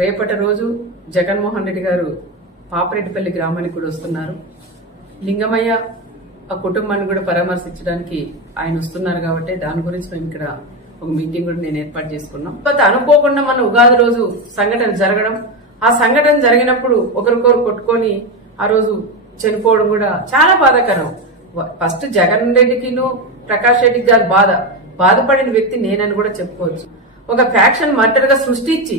రేపటి రోజు జగన్మోహన్ రెడ్డి గారు పాపరెడ్డిపల్లి గ్రామానికి కూడా వస్తున్నారు. లింగమయ్య ఆ కుటుంబాన్ని కూడా పరామర్శించడానికి ఆయన వస్తున్నారు కాబట్టి దాని గురించి మేము ఇక్కడ ఒక మీటింగ్ కూడా నేను ఏర్పాటు చేసుకున్నాం. అనుకోకుండా మన ఉగాది రోజు సంఘటన జరగడం, ఆ సంఘటన జరిగినప్పుడు ఒకరికొకరు కొట్టుకొని ఆ రోజు చనిపోవడం కూడా చాలా బాధాకరం. ఫస్ట్ జగన్ రెడ్డికిను ప్రకాష్ రెడ్డికి గారు బాధపడిన వ్యక్తి నేనని కూడా చెప్పుకోవచ్చు. ఒక ఫ్యాక్షన్ మర్డర్ గా సృష్టించి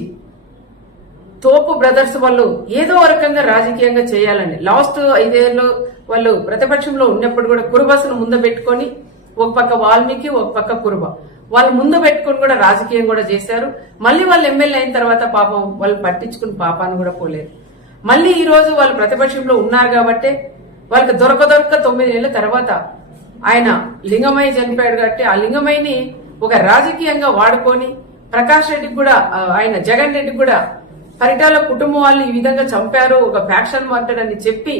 తోపు బ్రదర్స్ వాళ్ళు ఏదో రకంగా రాజకీయంగా చేయాలని లాస్ట్ 5 ఏళ్ళు వాళ్ళు ప్రతిపక్షంలో ఉన్నప్పుడు కూడా కురుబస్ను ముందు పెట్టుకొని ఒక పక్క వాల్మీకి ఒక పక్క కురుబ వాళ్ళు ముందు పెట్టుకుని కూడా రాజకీయం కూడా చేశారు. మళ్ళీ వాళ్ళు ఎమ్మెల్యే అయిన తర్వాత పాపం వాళ్ళు పట్టించుకుని పాపాన్ని కూడా పోలేదు. మళ్ళీ ఈ రోజు వాళ్ళు ప్రతిపక్షంలో ఉన్నారు కాబట్టి వాళ్ళకి దొరక 9 ఏళ్ల తర్వాత ఆయన లింగమయ్య చనిపోయాడు కాబట్టి ఆ లింగమయ్యని ఒక రాజకీయంగా వాడుకొని ప్రకాష్ రెడ్డికి కూడా ఆయన జగన్ రెడ్డికి కూడా పరిటాల కుటుంబం వాళ్ళు ఈ విధంగా చంపారు, ఒక ఫ్యాక్షన్ మర్డర్ అని చెప్పి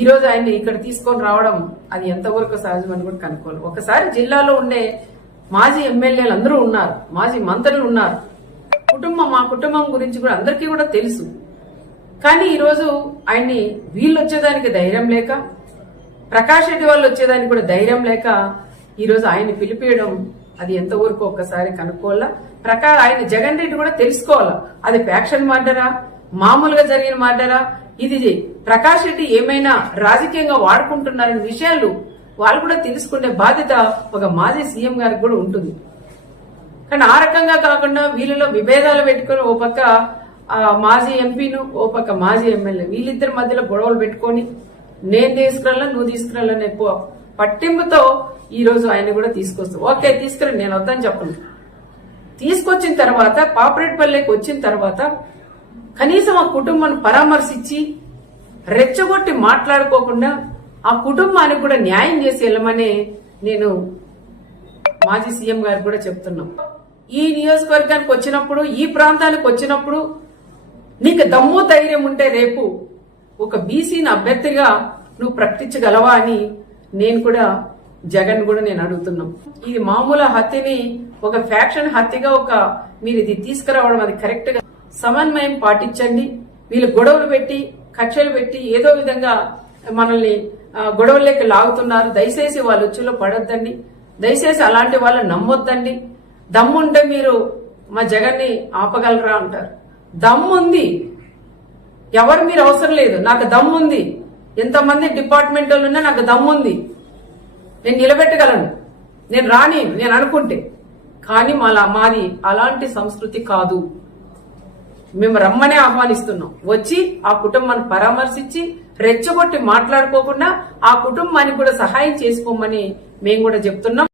ఈ రోజు ఆయన్ని ఇక్కడ తీసుకొని రావడం అది ఎంతవరకు సహజమని కూడా కనుక్కోవాలి. ఒకసారి జిల్లాలో ఉండే మాజీ ఎమ్మెల్యేలు అందరూ ఉన్నారు, మాజీ మంత్రులు ఉన్నారు. మా కుటుంబం గురించి కూడా అందరికీ కూడా తెలుసు. కానీ ఈ రోజు ఆయన్ని వీళ్ళు వచ్చేదానికి ధైర్యం లేక, ప్రకాష్ రెడ్డి వాళ్ళు వచ్చేదానికి కూడా ధైర్యం లేక ఈ రోజు ఆయన్ని పిలిపియడం అది ఎంతవరకు ఒక్కసారి కనుక్కోవాలా. ఆయన జగన్ రెడ్డి కూడా తెలుసుకోవాలా, అది ఫ్యాక్షన్ మర్డరా, మామూలుగా జరిగిన మర్డరా, ఇది ప్రకాష్ రెడ్డి ఏమైనా రాజకీయంగా వాడుకుంటున్నారనే విషయాలు వాళ్ళు కూడా తెలుసుకునే బాధ్యత ఒక మాజీ సీఎం గారికి కూడా ఉంటుంది. కానీ ఆ రకంగా కాకుండా వీళ్ళలో విభేదాలు పెట్టుకుని ఓ పక్క మాజీ ఎంపీను ఓ పక్క మాజీ ఎమ్మెల్యే వీళ్ళిద్దరి మధ్యలో గొడవలు పెట్టుకొని నేను తీసుకురాలా నువ్వు తీసుకురాలని పట్టింపుతో ఈ రోజు ఆయన కూడా తీసుకొస్తాం. ఓకే తీసుకురా, నేను వద్దని చెప్పను. తీసుకొచ్చిన తర్వాత పాపరెడ్డిపల్లికి వచ్చిన తర్వాత కనీసం ఆ కుటుంబాన్ని పరామర్శించి రెచ్చగొట్టి మాట్లాడుకోకుండా ఆ కుటుంబానికి కూడా న్యాయం చేసి వెళ్ళమని నేను మాజీ సీఎం గారికి కూడా చెప్తున్నాం. ఈ నియోజకవర్గానికి వచ్చినప్పుడు, ఈ ప్రాంతానికి వచ్చినప్పుడు నీకు దమ్ము ధైర్యం ఉంటే రేపు ఒక బీసీని అభ్యర్థిగా నువ్వు ప్రకటించగలవా అని నేను కూడా జగన్ కూడా నేను అడుగుతున్నాం. ఇది మామూలు హత్యని ఒక ఫ్యాక్షన్ హత్యగా మీరు ఇది తీసుకురావడం అది కరెక్ట్ గా సమన్వయం పాటించండి. వీళ్ళు గొడవలు పెట్టి కక్షలు పెట్టి ఏదో విధంగా మనల్ని గొడవల్లోకి లాగుతున్నారు. దయచేసి వాళ్ళ ఉచ్చులో పడొద్దండి, దయచేసి అలాంటి వాళ్ళని నమ్మొద్దండి. దమ్ముంటే మీరు మా జగన్ని ఆపగలరా అంటారు. దమ్ముంది, ఎవరు మీరు అవసరం లేదు, నాకు దమ్ముంది. ఎంతమంది డిపార్ట్మెంట్ వాళ్ళు ఉన్నా నాకు దమ్ముంది, నేను నిలబెట్టగలను, నేను అనుకుంటే. కానీ మాది అలాంటి సంస్కృతి కాదు. మేము రమ్మనే ఆహ్వానిస్తున్నాం. వచ్చి ఆ కుటుంబాన్ని పరామర్శించి రెచ్చగొట్టి మాట్లాడుకోకుండా ఆ కుటుంబానికి కూడా సహాయం చేసుకోమని మేము కూడా చెప్తున్నాం.